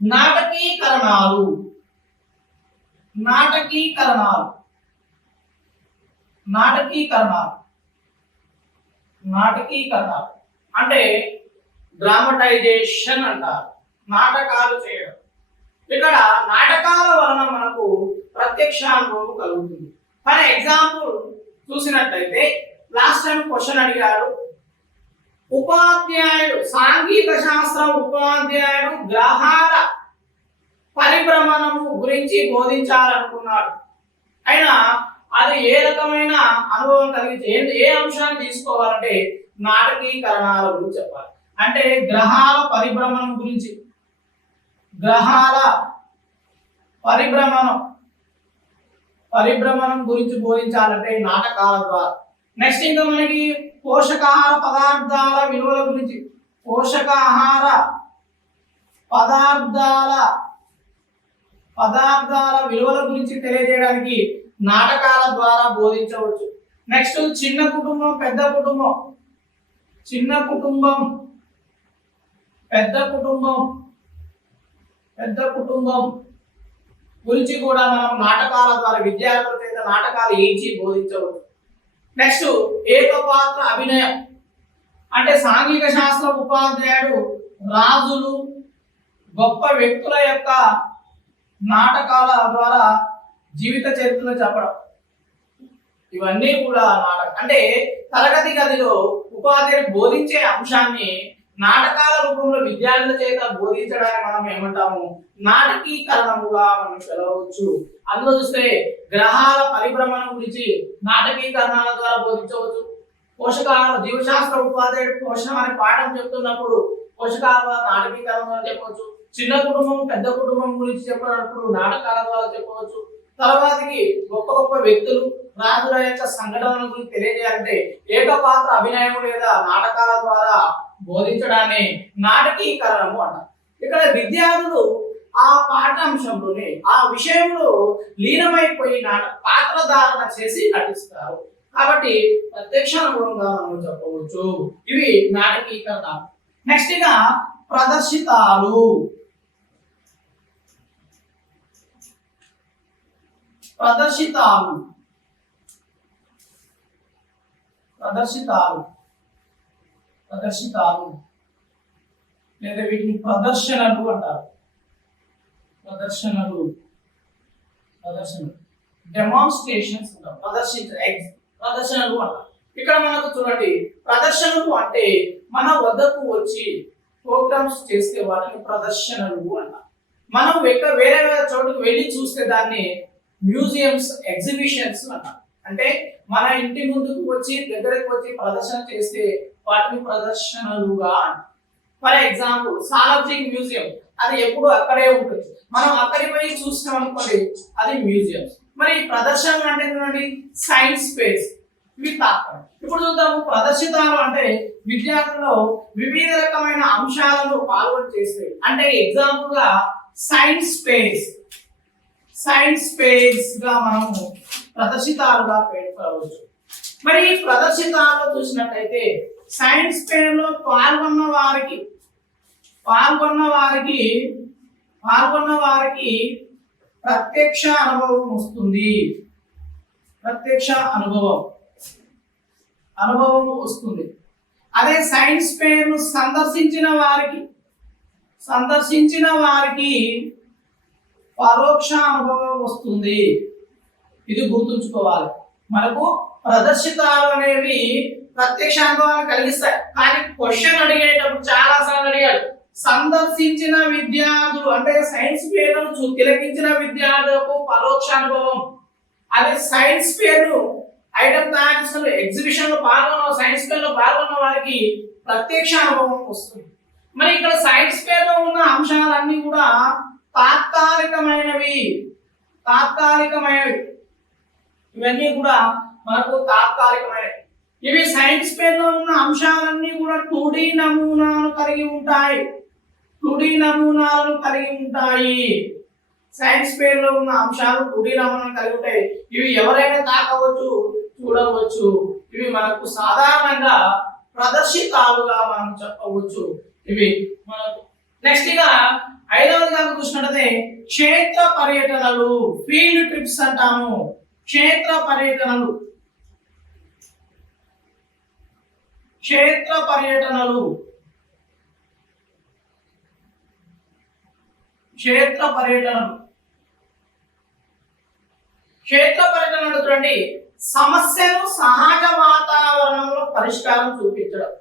నాటకీకరణాలు అంటే డ్రామటైజేషన్ అంటారు, నాటకాలు చేయడం. ఇక్కడ నాటకాల వలన మనకు ప్రత్యక్ష అనుభవం కలుగుతుంది. ఫర్ ఎగ్జాంపుల్ చూసినట్లయితే లాస్ట్ టైం క్వశ్చన్ అడిగాడు, ఉపాధ్యాయుడు సాంఘిక శాస్త్ర ఉపాధ్యాయుడు గ్రహాల పరిభ్రమణము గురించి బోధించాలనుకున్నాడు. అయినా అది ఏ రకమైన అనుభవం కలిగించి ఏ అంశాన్ని తీసుకోవాలంటే నాటకీకరణాల గురించి చెప్పాలి. అంటే గ్రహాల పరిభ్రమణం గురించి బోధించాలంటే నాటకాల ద్వారా. నెక్స్ట్ ఇంకా మనకి పోషకాహార పదార్థాల విలువల గురించి తెలియజేయడానికి నాటకాల ద్వారా బోధించవచ్చు. నెక్స్ట్ చిన్న కుటుంబం పెద్ద కుటుంబం గురించి కూడా మనం నాటకాల ద్వారా విద్యార్థుల చేత నాటకాలు ఏంచి బోధించవచ్చు. నెక్స్ట్ ఏకపాత్ర అభినయం అంటే సాంఘిక శాస్త్ర ఉపాధ్యాయుడు రాజులు గొప్ప వ్యక్తుల యొక్క నాటకాల ద్వారా జీవిత చరిత్రను చెప్పడం, ఇవన్నీ కూడా నాటకం. అంటే తరగతి గదిలో ఉపాధ్యాయుడు బోధించే అంశాన్ని నాటకాల రూపంలో విద్యార్థుల చేత బోధించడానికి మనం ఏమంటాము, నాటకీకరణముగా మనం పిలవచ్చు. అందులో చూస్తే గ్రహాల పరిభ్రమణం గురించి నాటకీకరణాల ద్వారా బోధించవచ్చు. పోషకాహార జీవశాస్త్ర ఉపాధ్యాయుడు పోషణం అనే పాఠం చెప్తున్నప్పుడు పోషకాహార నాటకీకరణ చెప్పవచ్చు. చిన్న కుటుంబం పెద్ద కుటుంబం గురించి చెప్పినప్పుడు నాటకాల ద్వారా చెప్పవచ్చు. తర్వాతకి గొప్ప గొప్ప వ్యక్తులు రాజుల యొక్క సంఘటనల గురించి తెలియజేయాలంటే ఏకపాత్ర అభినయం లేదా నాటకాల ద్వారా బోధించడాన్ని నాటకీకరణము అంటారు. ఇక్కడ విద్యార్థులు ఆ పాఠాంశంలోనే ఆ విషయంలో లీనమైపోయి పాత్రధారణ చేసి నటిస్తారు. కాబట్టి ప్రత్యక్ష అనుభవంగా మనం చెప్పవచ్చు. ఇవి నాటకీకరణ. నెక్స్ట్ గా ప్రదర్శితాలు. లేదా వీటిని ప్రదర్శనలు అంటారు. డెమాన్స్ట్రేషన్స్ అంటారు. ప్రదర్శనలు అంటారు. ఇక్కడ మనకు చూడండి, ప్రదర్శనలు అంటే మన వద్దకు వచ్చి ప్రోగ్రామ్స్ చేస్తే వాటిని ప్రదర్శనలు అంటారు. మనం వేరే చోటుకు వెళ్ళి చూస్తే దాన్ని మ్యూజియంస్, ఎగ్జిబిషన్స్ అంటారు. అంటే మన ఇంటి ముందుకు వచ్చి దగ్గరకు వచ్చి ప్రదర్శన చేస్తే వాటిని ప్రదర్శనలుగా అంటారు. ఫర్ ఎగ్జాంపుల్ సాలార్జింగ్ మ్యూజియం, అది ఎప్పుడు అక్కడే ఉంటుంది. మనం అక్కడికి పోయి చూసినాం అనుకోండి, అది మ్యూజియం. మరి ప్రదర్శనలు అంటే చూడండి, సైన్స్ ఫేర్స్. ఇవి తాత్కాలిక. ఇప్పుడు చూద్దాము ప్రదర్శితాలు అంటే విద్యార్థులు వివిధ రకమైన అంశాలను పాల్గొని చేస్తాయి. అంటే ఎగ్జాంపుల్ గా సైన్స్ ఫేర్స్ గా మనము ప్రదర్శితాలుగా పేర్కొనవచ్చు. మరి ఈ ప్రదర్శితాల్లో చూసినట్లయితే సైన్స్ ఫేర్ లో పాల్గొన్న వారికి ప్రత్యక్ష అనుభవం వస్తుంది. అనుభవం వస్తుంది. అదే సైన్స్ ఫేర్ ను సందర్శించిన వారికి పరోక్ష అనుభవం వస్తుంది. ఇది గుర్తుంచుకోవాలి. మనకు ప్రదర్శితాలు అనేవి ప్రత్యక్ష అనుభవాన్ని కలిగిస్తాయి. కానీ క్వశ్చన్ అడిగేటప్పుడు చాలా సార్లు అడిగాడు, సందర్శించిన విద్యార్థులు అంటే సైన్స్ ఫేర్ ను తిలకించిన విద్యార్థులకు పరోక్ష అనుభవం. అదే సైన్స్ ఫేర్ ఐటమ్ తయారు చేసిన ఎగ్జిబిషన్ లో సైన్స్ ఫేర్ లో పాల్గొన్న వారికి ప్రత్యక్ష అనుభవం వస్తుంది. మరి ఇక్కడ సైన్స్ ఫేర్ లో ఉన్న అంశాలన్నీ కూడా తాత్కాలికమైనవి. ఇవన్నీ కూడా మనకు తాత్కాలికమైనవి. ఇవి సైన్స్ ఫేర్ లో ఉన్న అంశాలన్నీ కూడా 2D నమూనాలను కలిగి ఉంటాయి. సైన్స్ ఫేర్ లో ఉన్న అంశాలు 2D నమూనాలను కలిగి ఉంటాయి. ఇవి ఎవరైనా తాకవచ్చు, చూడవచ్చు. ఇవి మనకు సాధారణంగా ప్రదర్శితాలుగా మనం చెప్పవచ్చు. ఇవి మనకు నెక్స్ట్ గా ఐదవది కనుక చూసినట్లయితే క్షేత్ర పర్యటనలు, ఫీల్డ్ ట్రిప్స్ అంటాము. క్షేత్ర పర్యటనలు చూడండి, సమస్యను సహజ వాతావరణంలో పరిష్కారం చూపించడం.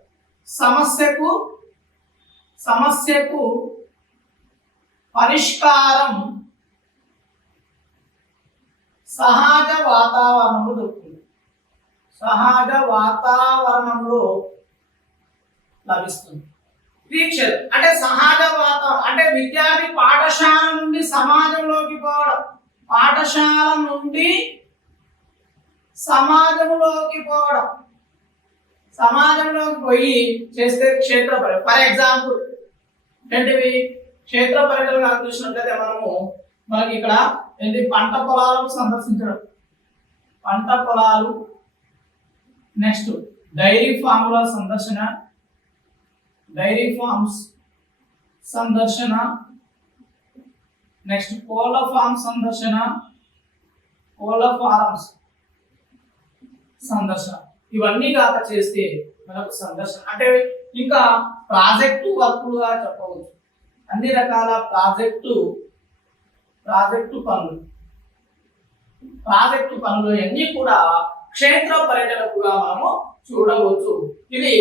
సమస్యకు పరిష్కారం సహజ వాతావరణంలో లభిస్తుంది. టీచర్ అంటే సహజ వాతావరణం అంటే విద్యార్థి పాఠశాల నుండి సమాజంలోకి పోవడం, సమాజంలోకి పోయి చేస్తే క్షేత్ర పర్యటన. ఫర్ ఎగ్జాంపుల్ ఏంటివి క్షేత్ర పర్యటన చూసినట్లయితే మనకి ఇక్కడ ఏంటి పంట పొలాలను సందర్శించడం, నెక్స్ట్ డైరీ ఫార్మ్స్ సందర్శన, నెక్స్ట్ కోళ్ళ ఫార్మ్స్ సందర్శన. ఇవన్నీ కాక చేస్తే మనకు సందర్శన అంటే ఇంకా ప్రాజెక్టు వర్కులుగా చెప్పవచ్చు. అన్ని రకాల ప్రాజెక్టు పనులు అన్ని కూడా క్షేత్ర పర్యటనకుగా మనము చూడవచ్చు. ఇది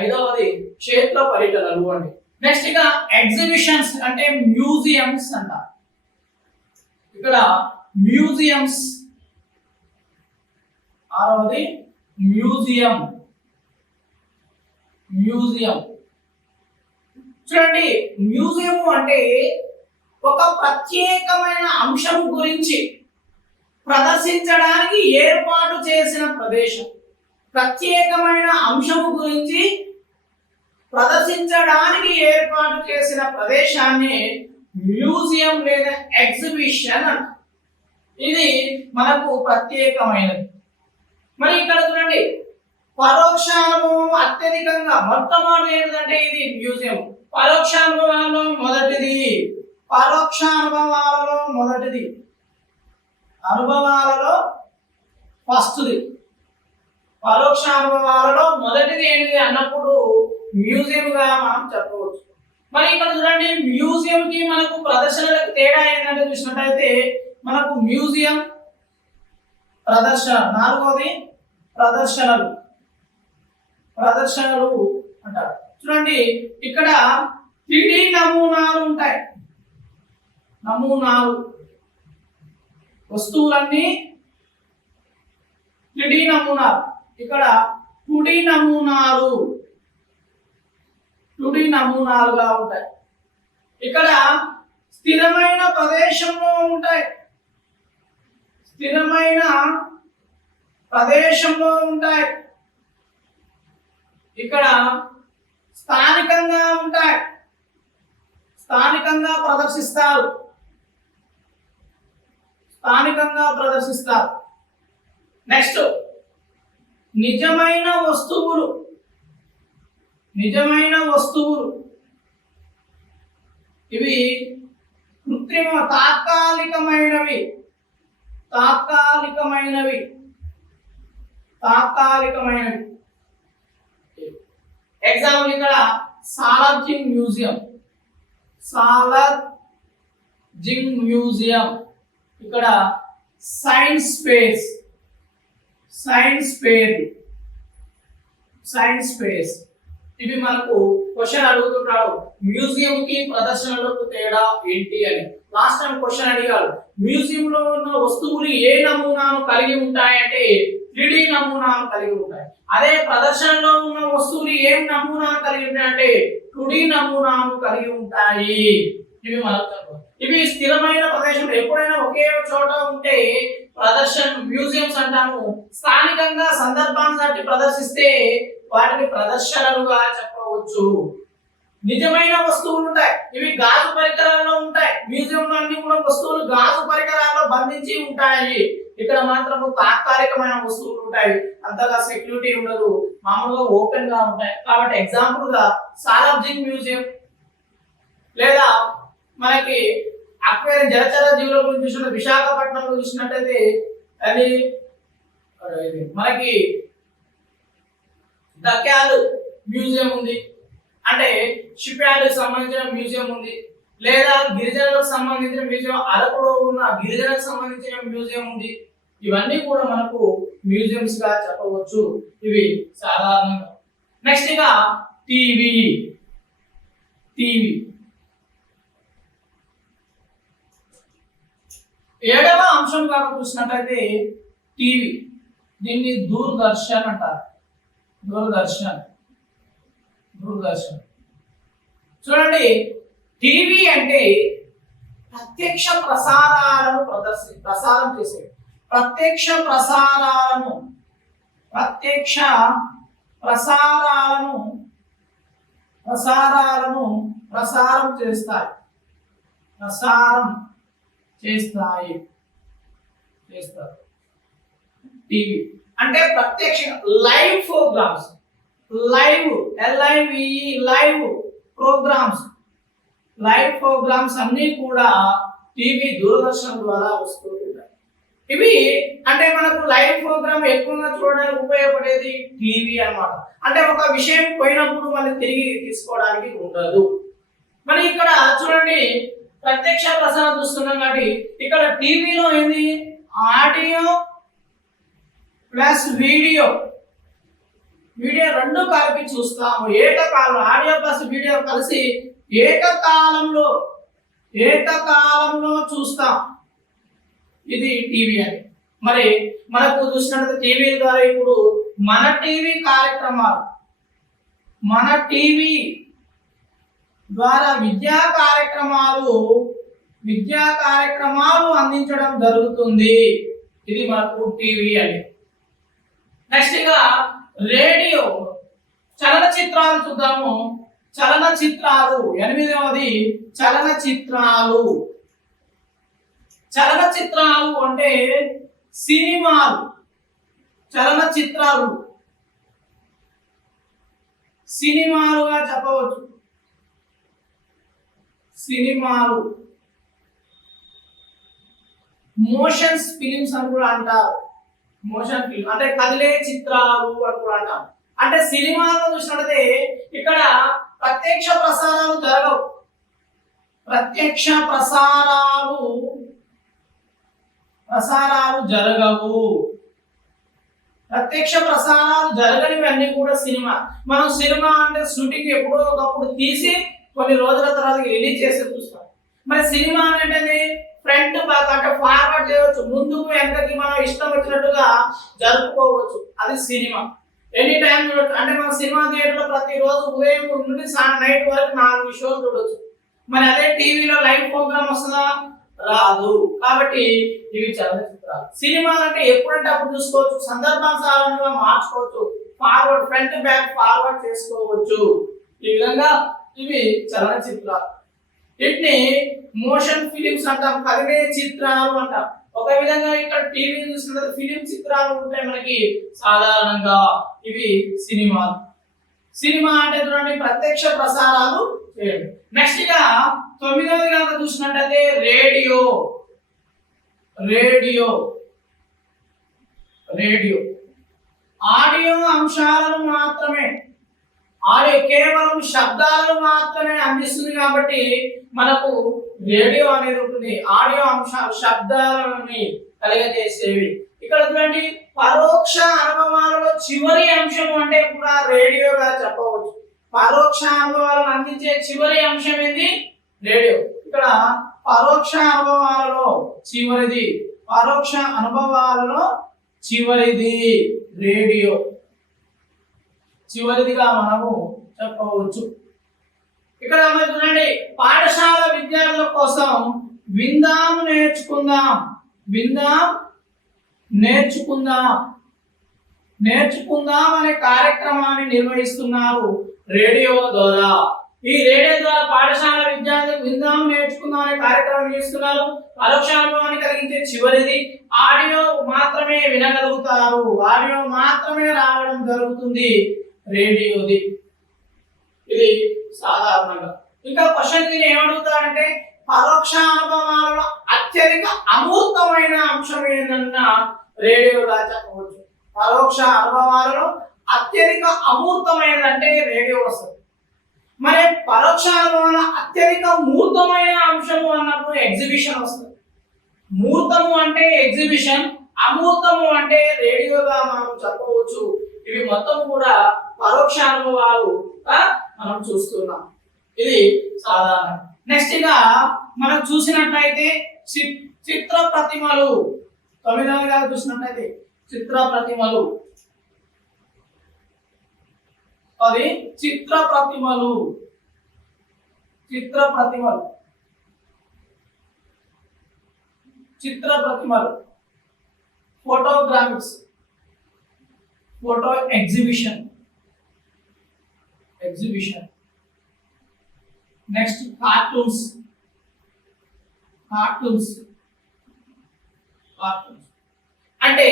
ఐదవది క్షేత్ర పర్యటనలు అండి. నెక్స్ట్ గా ఎగ్జిబిషన్స్ అంటే మ్యూజియంస్ అంట. ఇక్కడ మ్యూజియంస్ ఆరవది మ్యూజియం. చూడండి, మ్యూజియం అంటే ఒక ప్రత్యేకమైన అంశం గురించి ప్రదర్శించడానికి ఏర్పాటు చేసిన ప్రదేశం. ప్రత్యేకమైన అంశం గురించి ప్రదర్శించడానికి ఏర్పాటు చేసిన ప్రదేశాన్ని మ్యూజియం లేదా ఎగ్జిబిషన్ అంట. ఇది మనకు ప్రత్యేకమైనది. మరి ఇక్కడ చూడండి, పరోక్ష అనుభవం అత్యధికంగా మొట్టమొదటి ఏంటంటే ఇది మ్యూజియం. పరోక్ష అనుభవాలలో మొదటిది ఫస్ట్ది. పరోక్ష అనుభవాలలో మొదటిది ఏంటిది అన్నప్పుడు మ్యూజియం గా మనం చెప్పవచ్చు. మరి ఇక్కడ చూడండి, మ్యూజియం కి మనకు ప్రదర్శనలకు తేడా ఏంటంటే చూసినట్టయితే మనకు మ్యూజియం ప్రదర్శన, నాలుగోది ప్రదర్శనలు అంటారు. చూడండి, ఇక్కడ 3D నమూనాలు ఉంటాయి. వస్తువులన్నీ 3D నమూనాలు. ఇక్కడ 2D నమూనాలుగా ఉంటాయి. ఇక్కడ స్థిరమైన ప్రదేశంలో ఉంటాయి. స్థిరమైన ప్రదేశంలో ఉంటాయి. ఇక్కడ స్థానికంగా ఉంటాయి, స్థానికంగా ప్రదర్శిస్తారు, స్థానికంగా ప్రదర్శిస్తారు. నెక్స్ట్ నిజమైన వస్తువులు, నిజమైన వస్తువులు ఇవి కృత్రిమ తాత్కాలికమైనవి, తాత్కాలికమైనవి, తాత్కాలికమైనవి. ఎగ్జాంపుల్ ఇక్కడ సాలార్జింగ్ మ్యూజియం, సాలార్జింగ్ మ్యూజియం. ఇక్కడ science fair, science fair, science fair. ఇవి మనకు క్వశ్చన్ అడుగుతున్నాడు, మ్యూజియం కి ప్రదర్శనలకు తేడా ఏంటి అని. లాస్ట్ టైం క్వశ్చన్ అడిగాడు, మ్యూజియం లో ఉన్న వస్తువులు ఏ నమూనాను కలిగి ఉంటాయంటే 3D నమూనాను కలిగి ఉంటాయి. అదే ప్రదర్శనలో ఉన్న వస్తువులు ఏం నమూనాను కలిగి ఉంటాయంటే 2D నమూనాను కలిగి ఉంటాయి. ఇవి మనకు ఇవి స్థిరమైన ప్రదేశంలో ఎప్పుడైనా ఒకే చోట ఉంటే ప్రదర్శన మ్యూజియంస్ అంటాము. స్థానికంగా సందర్భాన్ని బట్టి ప్రదర్శిస్తే వాటిని ప్రదర్శనలుగా చెప్పవచ్చు. నిజమైన వస్తువులు ఉంటాయి, ఇవి గాజు పరికరాల్లో ఉంటాయి. మ్యూజియంలో అన్ని కూడా వస్తువులు గాజు పరికరాల్లో బంధించి ఉంటాయి. ఇక్కడ మాత్రము తాత్కాలికమైన వస్తువులు ఉంటాయి, అంతగా సెక్యూరిటీ ఉండదు, మామూలుగా ఓపెన్ గా ఉంటాయి. కాబట్టి ఎగ్జాంపుల్ గా సాలార్జింగ్ మ్యూజియం, లేదా మనకి అక్వేరియం జలచర జీవుల గురించి చూసిన విశాఖపట్నంలో చూసినట్టయితే అది మనకి దక్యాలు మ్యూజియం ఉంది, అంటే షిప్ యార్డ్ సంబంధించిన మ్యూజియం ఉంది. లేదా గిరిజనులకు సంబంధించిన మ్యూజియం, అరకులో ఉన్న గిరిజనులకు సంబంధించిన మ్యూజియం ఉంది. ఇవన్నీ కూడా మనకు మ్యూజియంస్ గా చెప్పవచ్చు, ఇవి సాధారణంగా. నెక్స్ట్ ఇక టీవీ, టీవీ 7వ అంశం కాక చూసినట్లయితే టీవీ, దీన్ని దూరదర్శన్ అంటారు. దూరదర్శన్, దూరదర్శన్. చూడండి, టీవీ అంటే ప్రత్యక్ష ప్రసారాలను ప్రసారం చేసే, ప్రత్యక్ష ప్రసారాలను, ప్రత్యక్ష ప్రసారాలను ప్రసారాలను ప్రసారం చేస్తాయి, ప్రసారం చేస్తాయి, చేస్తారు. టీవీ అంటే ప్రత్యక్ష live programmes, live LIVE live programmes, live programmes అన్ని కూడా టీవీ దూరదర్శన్ ద్వారా వస్తూ ఉంటాయి. ఇవి అంటే మనకు లైవ్ ప్రోగ్రామ్ ఎక్కువగా చూడడానికి ఉపయోగపడేది టీవీ అన్నమాట. అంటే ఒక విషయం పోయినప్పుడు మళ్ళీ తిరిగి తీసుకోవడానికి ఉండదు. మరి ఇక్కడ చూడండి, ప్రత్యక్ష ప్రసారం చూస్తున్నాం కాబట్టి ఇక్కడ టీవీలో ఏంది, ఆడియో ప్లస్ వీడియో, వీడియో రెండు కలిపి చూస్తాము. ఏకకాలం ఆడియో ప్లస్ వీడియో కలిసి ఏకకాలంలో చూస్తాం. ఇది టీవీ అని. మరి మనకు చూసినట్టు టీవీ ద్వారా ఇప్పుడు మన టీవీ కార్యక్రమాలు, మన టీవీ ద్వారా విద్యా కార్యక్రమాలు అందించడం జరుగుతుంది. ఇది మనకు టీవీ అని. నెక్స్ట్ గా రేడియో, చలనచిత్రాలు చూద్దాము. చలనచిత్రాలు 8వది చలనచిత్రాలు. చలనచిత్రాలు అంటే సినిమాలు, చలనచిత్రాలు సినిమాలుగా చెప్పవచ్చు. సినిమాలు మోషన్ ఫిలిమ్స్ అని కూడా అంటారు. మోషన్ ఫిల్మ్ అంటే కదిలే చిత్రాలు అని కూడా అంటారు. అంటే సినిమాలో చూసినట్లయితే ఇక్కడ ప్రత్యక్ష ప్రసారాలు జరగవు, ప్రత్యక్ష ప్రసారాలు జరగవు. ప్రత్యక్ష ప్రసారాలు జరగనివి అన్ని కూడా సినిమా. మనం సినిమా అంటే షూటింగ్ ఎప్పుడో ఒకప్పుడు తీసి కొన్ని రోజుల తర్వాత రిలీజ్ చేసి చూస్తాం. మరి సినిమా అంటే ఫ్రంట్ బ్యాక్ అంటే ఫార్వర్డ్ చేయవచ్చు, ముందుకు వెనకకి మనం ఇష్టం వచ్చినట్టుగా జరుపుకోవచ్చు. అది సినిమా. ఎనీ టైం చూడొచ్చు. అంటే మన సినిమా థియేటర్లో ప్రతిరోజు ఉదయం నుండి నైట్ వరకు 4 షోలు చూడొచ్చు. మరి అదే టీవీలో లైవ్ ప్రోగ్రామ్ వస్తుందా? రాదు. కాబట్టి ఇవి చలనచిత్రాలు. చిత్రాలు. సినిమాలు అంటే ఎప్పుడంటే అప్పుడు చూసుకోవచ్చు, సందర్భానుసారంగా మార్చుకోవచ్చు, ఫార్వర్డ్ ఫ్రంట్ బ్యాక్ ఫార్వర్డ్ చేసుకోవచ్చు. ఈ విధంగా ఇవి చలనచిత్రాలు. వీటిని మోషన్ ఫిలిమ్స్ అంటాం, కదిలే చిత్రాలు అంటాం. ఒక విధంగా ఇక్కడ టీవీ చూస్తున్న ఫిలిం చిత్రాలు ఉంటాయి మనకి సాధారణంగా, ఇవి సినిమాలు. సినిమా అంటే చూడండి ప్రత్యక్ష ప్రసారాలు చేయండి. నెక్స్ట్ గా 9వ కనుక చూసినట్టయితే రేడియో. రేడియో రేడియో ఆడియో అంశాలను మాత్రమే, ఆడియో కేవలం శబ్దాలను మాత్రమే అందిస్తుంది కాబట్టి మనకు రేడియో అనేది ఉంటుంది. ఆడియో అంశాలు శబ్దాలని కలిగజేసేవి. ఇక్కడ చూడండి పరోక్ష అనుభవాలలో చివరి అంశం అంటే కూడా రేడియోగా చెప్పవచ్చు. పరోక్ష అనుభవాలను అందించే చివరి అంశం ఏంది? రేడియో. ఇక్కడ పరోక్ష అనుభవాలలో చివరిది, పరోక్ష అనుభవాలలో చివరిది రేడియో, చివరిదిగా మనము చెప్పవచ్చు. ఇక్కడ మనం చూడండి పాఠశాల విద్యార్థుల కోసం విందాం నేర్చుకుందాం, విందాం నేర్చుకుందాం, నేర్చుకుందాం అనే కార్యక్రమాన్ని నిర్వహిస్తున్నారు రేడియో ద్వారా. ఈ రేడియో ద్వారా పాఠశాల విద్యార్థులు విందాం నేర్చుకుందాం అనే కార్యక్రమం చేస్తున్నారు. పరోక్ష అనుభవాన్ని కలిగించే చివరిది. ఆడియో మాత్రమే వినగలుగుతారు, ఆడియో మాత్రమే రావడం జరుగుతుంది రేడియోది. ఇది సాధారణంగా. ఇంకా క్వశ్చన్ దీన్ని ఏమడుగుతారంటే పరోక్ష అనుభవాలలో అత్యధిక అమూర్తమైన అంశం ఏంటన్నా రేడియోగా చెప్పవచ్చు. పరోక్ష అనుభవాలలో అత్యధిక అమూర్తమైనదంటే రేడియో వస్తుంది. మరి పరోక్ష అనుభవాల అత్యధిక మూర్తమైన అంశము అన్నప్పుడు ఎగ్జిబిషన్ వస్తుంది. మూర్తము అంటే ఎగ్జిబిషన్, అమూర్తము అంటే రేడియోగా మనం చెప్పవచ్చు. ఇవి మొత్తం కూడా పరోక్ష అనుభవాలు మనం చూస్తున్నాం. ఇది సాధారణ. నెక్స్ట్ గా మనం చూసినట్లయితే చిత్ర ప్రతిమలు. 9వ చూసినట్లయితే చిత్ర ప్రతిమలు, అది చిత్ర ప్రతిమలు. చిత్ర ప్రతిమలు, చిత్ర ప్రతిమలు, photographics, photo exhibition, exhibition. Next cartoons, cartoons, cartoons. అంటే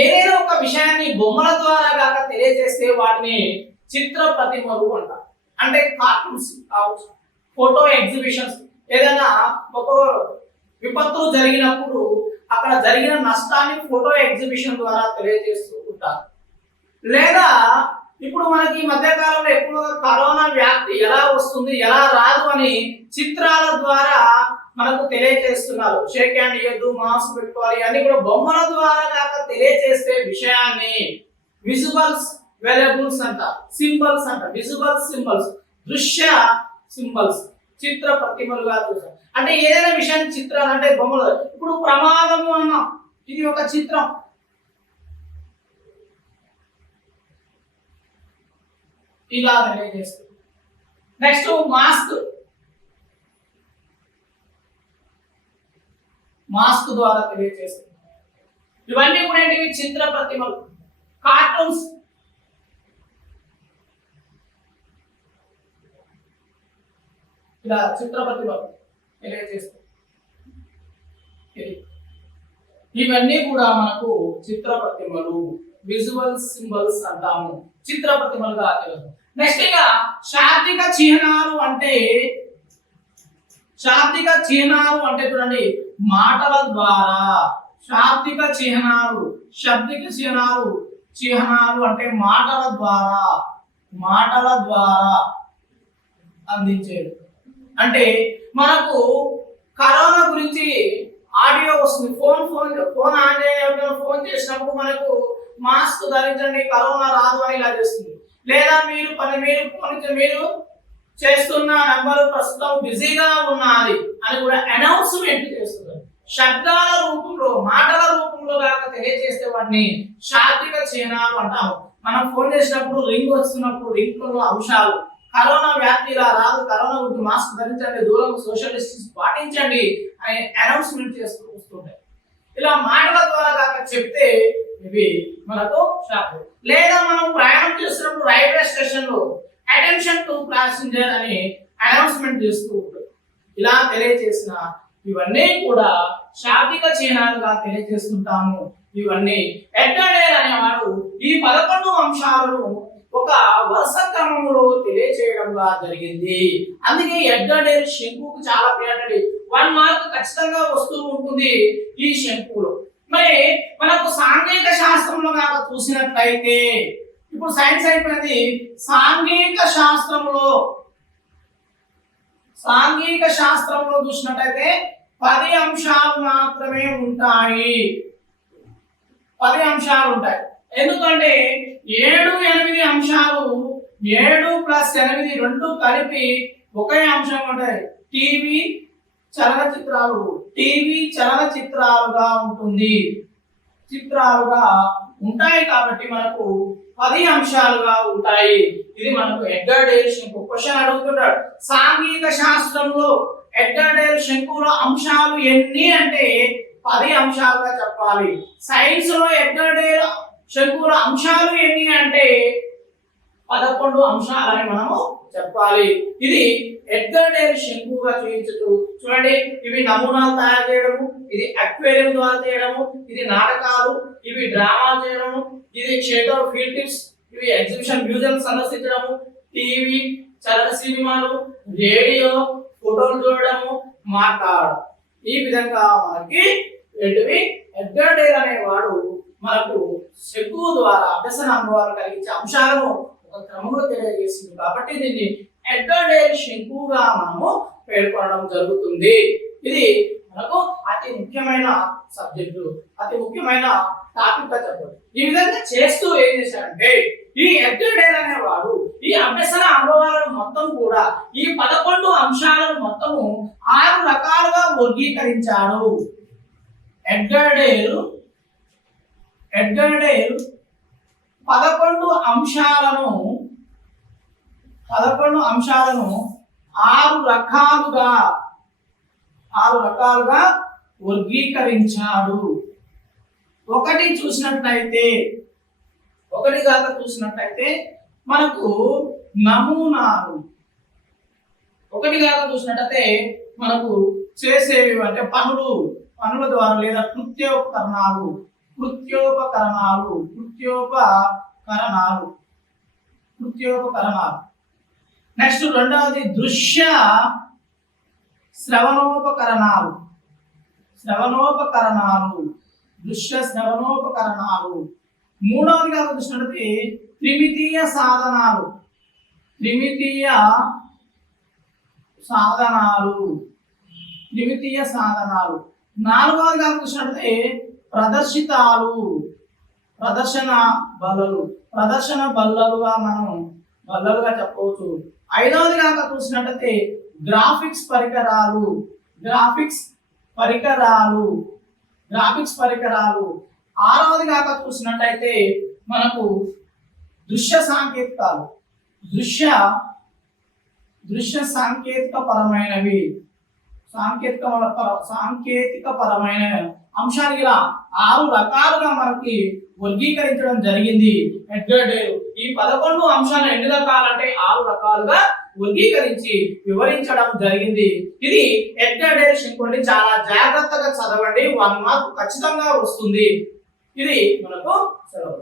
ఏదైనా ఒక విషయాన్ని బొమ్మల ద్వారా కాక తెలియజేస్తే వాటిని చిత్ర ప్రతిమలు అంటారు. అంటే కార్టూన్స్ కావచ్చు, ఫోటో ఎగ్జిబిషన్స్. ఏదైనా ఒక విపత్తులు జరిగినప్పుడు అక్కడ జరిగిన నష్టాన్ని ఫోటో ఎగ్జిబిషన్ ద్వారా తెలియజేస్తూ ఉంటారు. లేదా ఇప్పుడు మనకి ఈ మధ్య కాలంలో ఎక్కువగా కరోనా వ్యాప్తి ఎలా వస్తుంది ఎలా రాదు అని చిత్రాల ద్వారా మనకు తెలియజేస్తున్నారు. షేక్ హ్యాండ్ ఇవ్వద్దు, మాస్క్ పెట్టుకోవాలి, అన్ని కూడా బొమ్మల ద్వారా కాక తెలియజేసే విషయాన్ని విజువల్స్ వేరియబుల్స్ అంట, సింబల్స్ అంట. విజువల్ సింబల్స్, దృశ్య సింబల్స్, చిత్ర ప్రతిమలుగా చూసాం. అంటే ఏదైనా విషయాన్ని చిత్రాలు అంటే బొమ్మలు. ఇప్పుడు ప్రమాదము అన్నాం, ఇది ఒక చిత్రం. ఇలా తెలియజేస్తుంది. నెక్స్ట్ మాస్క్, మాస్క్ ద్వారా తెలియజేస్తుంది. ఇవన్నీ కూడా ఏంటివి? చిత్ర ప్రతిమలు. కార్టూన్స్, ఇలా చిత్ర ప్రతిమలు తెలియజేస్తుంది. ఇవన్నీ కూడా మనకు చిత్ర ప్రతిమలు, విజువల్ సింబల్స్ అంటాము, చిత్ర ప్రతిమలుగా తెలుసు. నెక్స్ట్ ఇక శాబ్దిక చిహ్నాలు అంటే, శాబ్దిక చిహ్నాలు అంటే చూడండి మాటల ద్వారా. శాబ్దిక చిహ్నాలు, శబ్దిక చిహ్నాలు, చిహ్నాలు అంటే మాటల ద్వారా, మాటల ద్వారా అందించేది. అంటే మనకు కరోనా గురించి ఆడియో వస్తుంది, ఫోన్ ఆన్ చేయడం, ఫోన్ చేసినప్పుడు మనకు మాస్క్ ధరించండి కరోనా రాదు అని ఇలా చేస్తుంది. లేదా మీరు మీరు చేస్తున్న నంబర్ ప్రస్తుతం బిజీగా ఉన్నది అని కూడా అనౌన్స్మెంట్ చేస్తున్నారు. శబ్దాల రూపంలో, మాటల రూపంలో కాక తెలియజేస్తే వాటిని శాబ్దిక చిహ్నాలు అంటాము. మనం ఫోన్ చేసినప్పుడు రింగ్ వస్తున్నప్పుడు రింగ్ లో అంశాలు, కరోనా వ్యాప్తి ఇలా రాదు, కరోనా గురించి మాస్క్ ధరించండి, దూరం సోషల్ డిస్టెన్స్ పాటించండి అని అనౌన్స్మెంట్ చేస్తూ వస్తుంటాయి. ఇలా మాటల ద్వారా కాక చెప్తే ఇవి మనకు షాక్. లేదా మనం ప్రయాణం చేస్తున్నప్పుడు రైల్వే స్టేషన్ లో అటెన్షన్ టు ప్యాసింజర్ అని అనౌన్స్మెంట్ చేస్తూ ఉంటారు. ఇలా తెలియజేసిన ఇవన్నీ కూడా శాబ్దిక చిహ్నాలుగా తెలియజేస్తుంటాము. ఇవన్నీ ఎడ్గర్ డేల్ అనేవాడు ఈ 11 అంశాలను ఒక వరుస క్రమంలో తెలియజేయడంగా జరిగింది. అందుకే ఎడ్గర్ డేల్ శంకుకు చాలా ప్రియారిటీ, 1 మార్క్ ఖచ్చితంగా వస్తూ ఉంటుంది ఈ శంకులో. మరి మనకు సాంఘిక శాస్త్రంలో కనుక చూసినట్లయితే, ఇప్పుడు సైన్స్ అయిపోయింది, సాంఘిక శాస్త్రంలో చూసినట్లయితే 10 అంశాలు మాత్రమే ఉంటాయి. 10 అంశాలు ఉంటాయి. ఎందుకంటే 7, 8 అంశాలు, 7 + 8 రెండు కలిపి ఒకే అంశం ఉంటాయి. టీవీ చలనచిత్రాలుగా ఉంటుంది, చిత్రాలుగా ఉంటాయి. కాబట్టి మనకు 10 అంశాలుగా ఉంటాయి. ఇది మనకు ఎడ్గర్ డేల్ శంకు. క్వశ్చన్ అడుగుతున్నాడు, సాంఘిక శాస్త్రంలో ఎడ్గర్ డేల్ శంకుల అంశాలు ఎన్ని అంటే 10 అంశాలుగా చెప్పాలి. సైన్స్ లో ఎడ్గర్ డేల్ శంకుల అంశాలు ఎన్ని అంటే 11 అంశాలని మనము చెప్పాలి. ఇది ఎడ్గర్ డేల్ శంకుగా చూపించచ్చు. చూడండి, ఇవి నమూనాలు తయారు చేయడము, ఇది అక్వేరియం ద్వారా చేయడము, ఇది నాటకాలు, ఇవి డ్రామాలు చేయడము, ఇది థియేటర్ ఫీల్డ్ ట్రిప్స్, ఇవి ఎగ్జిబిషన్ మ్యూజియం సందర్శించడము, టీవీ చలన సినిమాలు, రేడియో, ఫోటోలు చూడడము, మాట్లాడడం. ఈ విధంగా మనకి ఎడ్గర్ డేల్ అనేవాడు మనకు శంకు ద్వారా అభ్యసన అనుభవాలు కలిగించే అంశాలను ఒక క్రమంలో తెలియజేస్తుంది. కాబట్టి దీన్ని ఎడ్గర్ డేల్ శంకుగా మనము పేర్కొనడం జరుగుతుంది. ఇది మనకు అతి ముఖ్యమైన సబ్జెక్టు, అతి ముఖ్యమైన టాపిక్ గా చెప్పండి. ఈ విధంగా చేస్తూ ఏం చేశాడంటే, ఈ ఎడ్గర్ డేల్ అనేవాడు ఈ అభ్యసన అనుభవాలను మొత్తం కూడా ఈ 11 అంశాలను మొత్తము 6 రకాలుగా వర్గీకరించాడు. ఎడ్గర్ డేల్ 11 అంశాలను 6 రకాలుగా వర్గీకరించాడు. ఒకటి దాకా చూసినట్లయితే మనకు నమూనాలు, మనకు చేసేవి అంటే పనుల ద్వారా లేదా కృత్యోపకరణాలు. నెక్స్ట్ రెండవది దృశ్య శ్రవణోపకరణాలు. మూడవదిగా చూసినట్లయితే త్రిమితీయ సాధనాలు. నాలుగవదిగా చూసినట్లయితే ప్రదర్శన బల్లలుగా మనం చెప్పవచ్చు. ఐదవది కాక చూసినట్లయితే గ్రాఫిక్స్ పరికరాలు. ఆరవది కాక చూసినట్లయితే మనకు దృశ్య సాంకేతిక పరమైన అంశాలు ఇలా 6 రకాలుగా మనకి వర్గీకరించడం జరిగింది ఎడ్గర్ డేల్. ఈ 11 అంశాలు ఎన్ని రకాలంటే 6 రకాలుగా వర్గీకరించి వివరించడం జరిగింది. ఇది ఎడ్గర్ డేల్ శంకు. చాలా జాగ్రత్తగా చదవండి, 1 మార్క్ ఖచ్చితంగా వస్తుంది. ఇది మనకు సెలవు.